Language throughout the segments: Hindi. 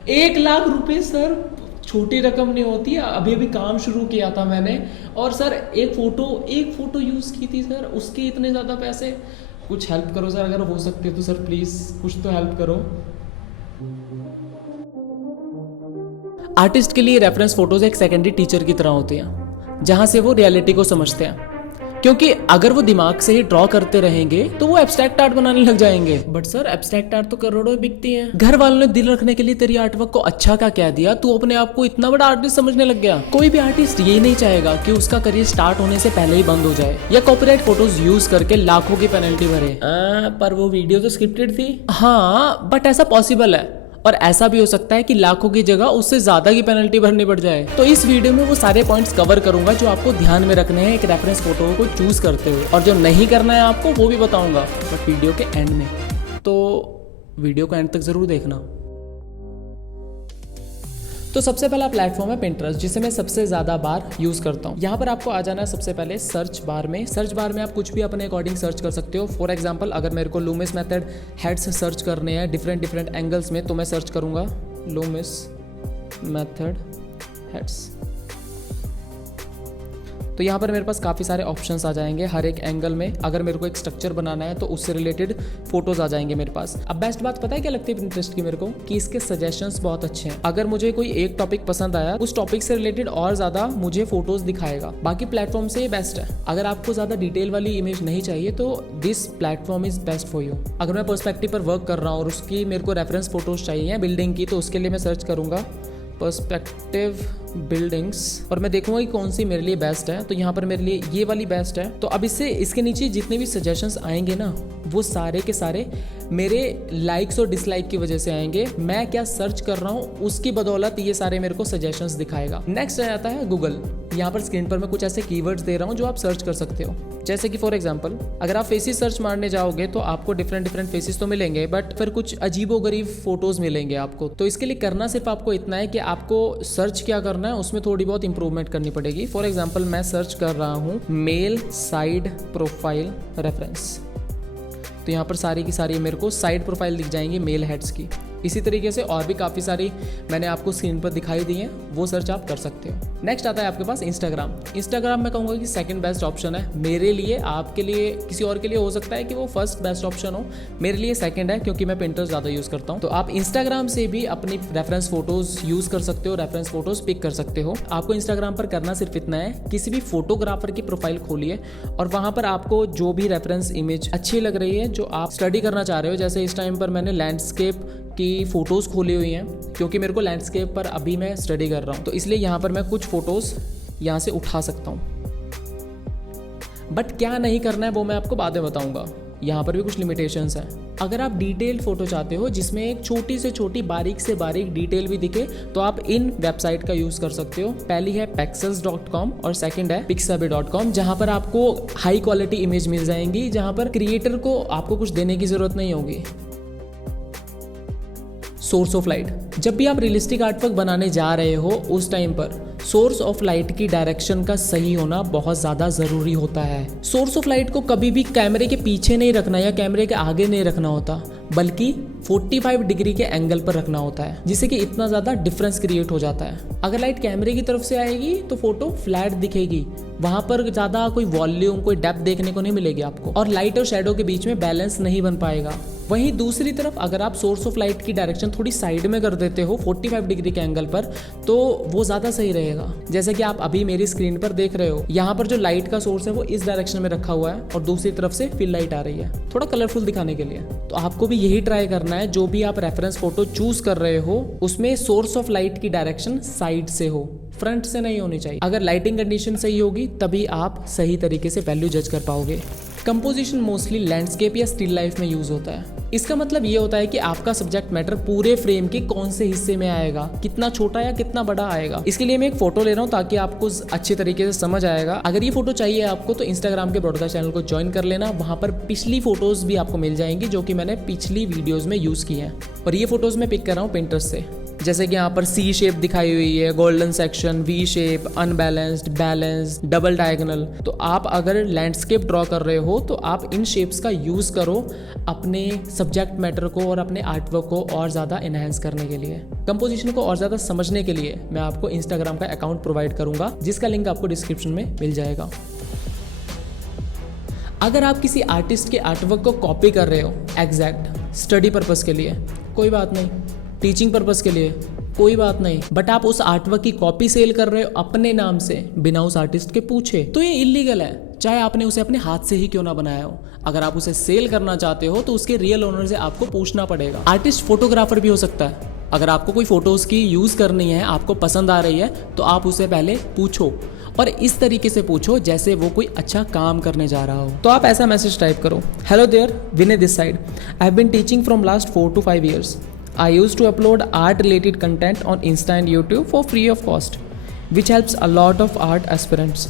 1 लाख रुपए सर छोटी रकम नहीं होती है। अभी अभी काम शुरू किया था मैंने, और सर एक फ़ोटो यूज़ की थी सर, उसके इतने ज़्यादा पैसे। कुछ हेल्प करो सर, अगर हो सकते तो सर प्लीज़ कुछ तो हेल्प करो। आर्टिस्ट के लिए रेफरेंस फोटोज एक सेकेंडरी टीचर की तरह होती हैं, जहां से वो रियलिटी को समझते हैं। क्योंकि अगर वो दिमाग से ही ड्रॉ करते रहेंगे तो वो एब्स्ट्रैक्ट आर्ट बनाने लग जाएंगे। बट सर एब्स्ट्रैक्ट आर्ट तो करोड़ों में बिकती है। घर वालों ने दिल रखने के लिए तेरी आर्टवर्क को अच्छा क्या कह दिया, तू अपने आप को इतना बड़ा आर्टिस्ट समझने लग गया। कोई भी आर्टिस्ट ये नहीं चाहेगा कि उसका करियर स्टार्ट होने से पहले ही बंद हो जाए, या कॉपीराइट फोटोज यूज करके लाखों की पेनल्टी भरे। पर वो वीडियो तो स्क्रिप्टेड थी। हाँ, बट ऐसा पॉसिबल है, और ऐसा भी हो सकता है कि लाखों की जगह उससे ज्यादा की पेनल्टी भरनी पड़ जाए। तो इस वीडियो में वो सारे पॉइंट्स कवर करूंगा जो आपको ध्यान में रखने हैं एक रेफरेंस फोटो को चूज करते हुए, और जो नहीं करना है आपको वो भी बताऊंगा, बट वीडियो के एंड में। तो वीडियो को एंड तक जरूर देखना। तो सबसे पहला प्लेटफॉर्म है पिंटरेस्ट, जिसे मैं सबसे ज़्यादा बार यूज़ करता हूँ। यहाँ पर आपको आ जाना है सबसे पहले सर्च बार में। सर्च बार में आप कुछ भी अपने अकॉर्डिंग सर्च कर सकते हो। फॉर एग्जांपल, अगर मेरे को लूमिस मेथड हेड्स सर्च करने हैं डिफरेंट एंगल्स में, तो मैं सर्च करूँगा लूमिस मेथड हेड्स। तो यहाँ पर मेरे पास काफ़ी सारे ऑप्शंस आ जाएंगे हर एक एंगल में। अगर मेरे को एक स्ट्रक्चर बनाना है तो उससे रिलेटेड फोटोज आ जाएंगे मेरे पास। अब बेस्ट बात पता है क्या लगती है पिंटरेस्ट की मेरे को, कि इसके सजेशंस बहुत अच्छे हैं। अगर मुझे कोई एक टॉपिक पसंद आया, उस टॉपिक से रिलेटेड और ज़्यादा मुझे फोटोज दिखाएगा। बाकी प्लेटफॉर्म से ये बेस्ट है। अगर आपको ज़्यादा डिटेल वाली इमेज नहीं चाहिए तो this platform is best for you. अगर मैं पर्सपेक्टिव पर वर्क कर रहा हूँ और उसकी मेरे को रेफरेंस फोटोज चाहिए बिल्डिंग की, तो उसके लिए मैं सर्च करूँगा पर्सपेक्टिव बिल्डिंग्स, और मैं देखूंगा कि कौन सी मेरे लिए बेस्ट है। तो यहाँ पर मेरे लिए ये वाली बेस्ट है। तो अब इसके नीचे जितने भी सजेशंस आएंगे ना, वो सारे के सारे मेरे लाइक्स और डिसलाइक की वजह से आएंगे। मैं क्या सर्च कर रहा हूँ उसकी बदौलत ये सारे मेरे को सजेशंस दिखाएगा। नेक्स्ट आ जाता है गूगल। यहाँ पर स्क्रीन पर मैं कुछ ऐसे कीवर्ड्स दे रहा हूँ जो आप सर्च कर सकते हो। जैसे कि फॉर एग्जांपल, अगर आप फेसेस सर्च मारने जाओगे तो आपको डिफरेंट फेसेस तो मिलेंगे, बट फिर कुछ अजीबोगरीब फोटोज मिलेंगे आपको। तो इसके लिए करना सिर्फ आपको इतना है कि आपको सर्च क्या करना है, उसमें थोड़ी बहुत इंप्रूवमेंट करनी पड़ेगी। फॉर एग्जांपल, मैं सर्च कर रहा हूँ मेल साइड प्रोफाइल रेफरेंस। तो यहाँ पर सारी की सारी मेरे को साइड प्रोफाइल दिख जाएंगी मेल हेड्स की। इसी तरीके से और भी काफ़ी सारी मैंने आपको स्क्रीन पर दिखाई दी हैं, वो सर्च आप कर सकते हो। नेक्स्ट आता है आपके पास इंस्टाग्राम। इंस्टाग्राम मैं कहूँगा कि सेकंड बेस्ट ऑप्शन है मेरे लिए। आपके लिए, किसी और के लिए हो सकता है कि वो फर्स्ट बेस्ट ऑप्शन हो, मेरे लिए सेकंड है, क्योंकि मैं पिंटरेस्ट ज़्यादा यूज़ करता हूँ। तो आप इंस्टाग्राम से भी अपनी रेफरेंस फोटोज़ यूज़ कर सकते हो, रेफरेंस फोटोज़ पिक कर सकते हो। आपको इंस्टाग्राम पर करना सिर्फ इतना है, किसी भी फोटोग्राफर की प्रोफाइल खोलिए और वहाँ पर आपको जो भी रेफरेंस इमेज अच्छी लग रही है, जो आप स्टडी करना चाह रहे हो, जैसे इस टाइम पर मैंने लैंडस्केप की फ़ोटोज़ खोली हुई हैं, क्योंकि मेरे को लैंडस्केप पर अभी मैं स्टडी कर रहा हूँ। तो इसलिए यहाँ पर मैं कुछ फ़ोटोज़ यहाँ से उठा सकता हूँ। बट क्या नहीं करना है वो मैं आपको बाद में बताऊँगा। यहाँ पर भी कुछ लिमिटेशंस हैं। अगर आप डिटेल फोटो चाहते हो जिसमें एक छोटी से छोटी बारीक से बारीक डिटेल भी दिखे, तो आप इन वेबसाइट का यूज़ कर सकते हो। पहली है pexels.com और सेकंड है pixabay.com, जहाँ पर आपको हाई क्वालिटी इमेज मिल जाएंगी, जहाँ पर क्रिएटर को आपको कुछ देने की ज़रूरत नहीं होगी। Source of light. जब भी आप रियलिस्टिक आर्टवर्क बनाने जा रहे हो, उस टाइम पर सोर्स ऑफ लाइट की डायरेक्शन का सही होना बहुत ज़्यादा ज़रूरी होता है। सोर्स ऑफ लाइट को कभी भी कैमरे के पीछे नहीं रखना या कैमरे के आगे नहीं रखना होता, बल्कि 45 डिग्री के एंगल पर रखना होता है, जिससे कि इतना ज़्यादा डिफरेंस क्रिएट हो जाता है। अगर लाइट कैमरे की तरफ से आएगी तो फोटो फ्लैट दिखेगी, वहाँ पर ज़्यादा कोई वॉल्यूम, कोई डेप्थ देखने को नहीं मिलेगी आपको, और लाइट और शेडो के बीच में बैलेंस नहीं बन पाएगा। वहीं दूसरी तरफ अगर आप सोर्स ऑफ लाइट की डायरेक्शन थोड़ी साइड में कर देते हो 45 डिग्री के एंगल पर, तो वो ज़्यादा सही रहेगा। जैसे कि आप अभी मेरी स्क्रीन पर देख रहे हो, यहाँ पर जो लाइट का सोर्स है वो इस डायरेक्शन में रखा हुआ है और दूसरी तरफ से फिल लाइट आ रही है, थोड़ा कलरफुल दिखाने के लिए। तो आपको भी यही ट्राई करना है, जो भी आप रेफरेंस फोटो चूज कर रहे हो उसमें सोर्स ऑफ लाइट की डायरेक्शन साइड से हो, फ्रंट से नहीं होनी चाहिए। अगर लाइटिंग कंडीशन सही होगी तभी आप सही तरीके से वैल्यू जज कर पाओगे। कंपोजिशन मोस्टली लैंडस्केप या स्टिल लाइफ में यूज होता है। इसका मतलब ये होता है कि आपका सब्जेक्ट मैटर पूरे फ्रेम के कौन से हिस्से में आएगा, कितना छोटा या कितना बड़ा आएगा। इसके लिए मैं एक फोटो ले रहा हूँ ताकि आपको अच्छे तरीके से समझ आएगा। अगर ये फोटो चाहिए आपको तो इंस्टाग्राम के ब्रॉडकास्ट चैनल को ज्वाइन कर लेना, वहाँ पर पिछली फोटोज भी आपको मिल जाएंगी जो कि मैंने पिछली वीडियोज में यूज की हैं। और ये फोटोज मैं पिक कर रहा हूँ पिंटरेस्ट से। जैसे कि यहाँ पर सी शेप दिखाई हुई है, golden section, V shape, unbalanced, balanced, double diagonal. तो आप अगर लैंडस्केप ड्रॉ कर रहे हो तो आप इन शेप्स का यूज़ करो अपने सब्जेक्ट मैटर को और अपने आर्टवर्क को और ज़्यादा इनहेंस करने के लिए। कंपोजिशन को और ज़्यादा समझने के लिए मैं आपको इंस्टाग्राम का अकाउंट प्रोवाइड करूंगा, जिसका लिंक आपको डिस्क्रिप्शन में मिल जाएगा। अगर आप किसी आर्टिस्ट के आर्टवर्क को कॉपी कर रहे हो एग्जैक्ट स्टडी पर्पस के लिए, कोई बात नहीं, टीचिंग पर्पस के लिए कोई बात नहीं, बट आप उस आर्टवर्क की कॉपी सेल कर रहे हो अपने नाम से बिना उस आर्टिस्ट के पूछे, तो ये इलीगल है, चाहे आपने उसे अपने हाथ से ही क्यों ना बनाया हो। अगर आप उसे सेल करना चाहते हो तो उसके रियल ओनर से आपको पूछना पड़ेगा। आर्टिस्ट फोटोग्राफर भी हो सकता है। अगर आपको कोई फोटोज की यूज करनी है, आपको पसंद आ रही है, तो आप उसे पहले पूछो और इस तरीके से पूछो जैसे वो कोई अच्छा काम करने जा रहा हो। तो आप ऐसा मैसेज टाइप करो, hello there, Vinay this side, I have been teaching from last 4 to 5 years. I used to upload art related content on Insta and YouTube for free of cost, which helps a lot of art aspirants.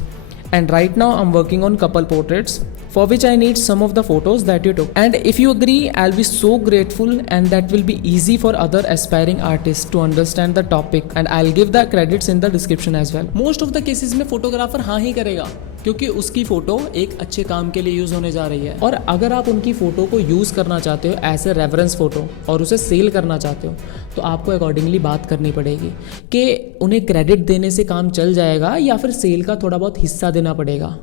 And right now I'm working on couple portraits for which I need some of the photos that you took. And if you agree, I'll be so grateful, and that will be easy for other aspiring artists to understand the topic, and I'll give the credits in the description as well. Most of the cases में फोटोग्राफर हाँ ही करेगा, क्योंकि उसकी फ़ोटो एक अच्छे काम के लिए यूज़ होने जा रही है। और अगर आप उनकी फ़ोटो को यूज़ करना चाहते हो एज ए रेफरेंस फ़ोटो और उसे सेल करना चाहते हो, तो आपको अकॉर्डिंगली बात करनी पड़ेगी कि उन्हें क्रेडिट देने से काम चल जाएगा या फिर सेल का थोड़ा बहुत हिस्सा देना पड़ेगा।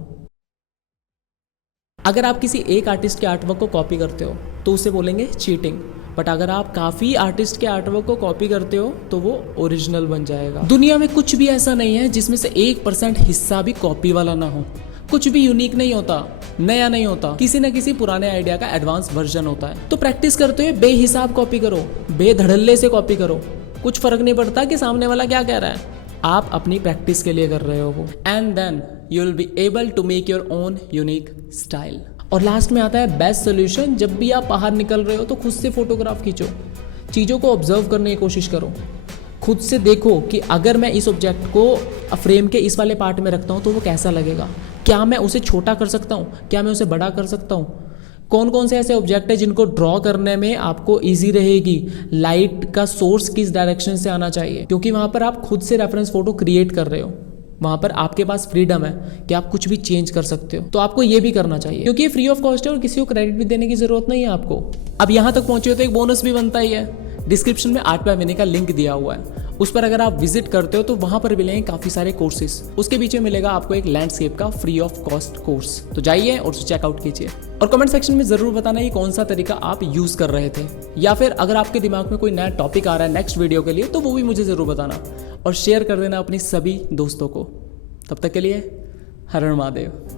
अगर आप किसी एक आर्टिस्ट के आर्टवर्क को कॉपी करते हो तो उसे बोलेंगे चीटिंग, बट अगर आप काफ़ी आर्टिस्ट के आर्टवर्क को कॉपी करते हो तो वो ओरिजिनल बन जाएगा। दुनिया में कुछ भी ऐसा नहीं है जिसमें से 1% हिस्सा भी कॉपी वाला ना हो। कुछ भी यूनिक नहीं होता, नया नहीं होता, किसी न किसी पुराने आइडिया का एडवांस वर्जन होता है। तो प्रैक्टिस करते हुए बेहिसाब कॉपी करो, बेधड़ल्ले से कॉपी करो, कुछ फर्क नहीं पड़ता कि सामने वाला क्या कह रहा है, आप अपनी प्रैक्टिस के लिए कर रहे हो वो। And then you will be able to make your own unique style. और लास्ट में आता है बेस्ट सोल्यूशन। जब भी आप बाहर निकल रहे हो तो खुद से फोटोग्राफ खींचो, चीज़ों को ऑब्जर्व करने की कोशिश करो, खुद से देखो कि अगर मैं इस ऑब्जेक्ट को फ्रेम के इस वाले पार्ट में रखता हूँ तो वो कैसा लगेगा, क्या मैं उसे छोटा कर सकता हूँ, क्या मैं उसे बड़ा कर सकता हूँ, कौन कौन से ऐसे ऑब्जेक्ट है जिनको ड्रॉ करने में आपको इजी रहेगी, लाइट का सोर्स किस डायरेक्शन से आना चाहिए, क्योंकि वहाँ पर आप खुद से रेफरेंस फोटो क्रिएट कर रहे हो, वहाँ पर आपके पास फ्रीडम है कि आप कुछ भी चेंज कर सकते हो। तो आपको ये भी करना चाहिए क्योंकि ये फ्री ऑफ कॉस्ट है और किसी को क्रेडिट भी देने की जरूरत नहीं है आपको। अब यहाँ तक पहुंचे हो तो एक बोनस भी बनता ही है। डिस्क्रिप्शन में आर्ट बाय विनय का लिंक दिया हुआ है, उस पर अगर आप विजिट करते हो तो वहाँ पर मिलेंगे काफ़ी सारे कोर्सेज, उसके पीछे मिलेगा आपको एक लैंडस्केप का फ्री ऑफ कॉस्ट कोर्स। तो जाइए और उसे चेकआउट कीजिए और कमेंट सेक्शन में ज़रूर बताना ये कौन सा तरीका आप यूज़ कर रहे थे, या फिर अगर आपके दिमाग में कोई नया टॉपिक आ रहा है नेक्स्ट वीडियो के लिए तो वो भी मुझे ज़रूर बताना और शेयर कर देना अपनी सभी दोस्तों को। तब तक के लिए हर हर महादेव।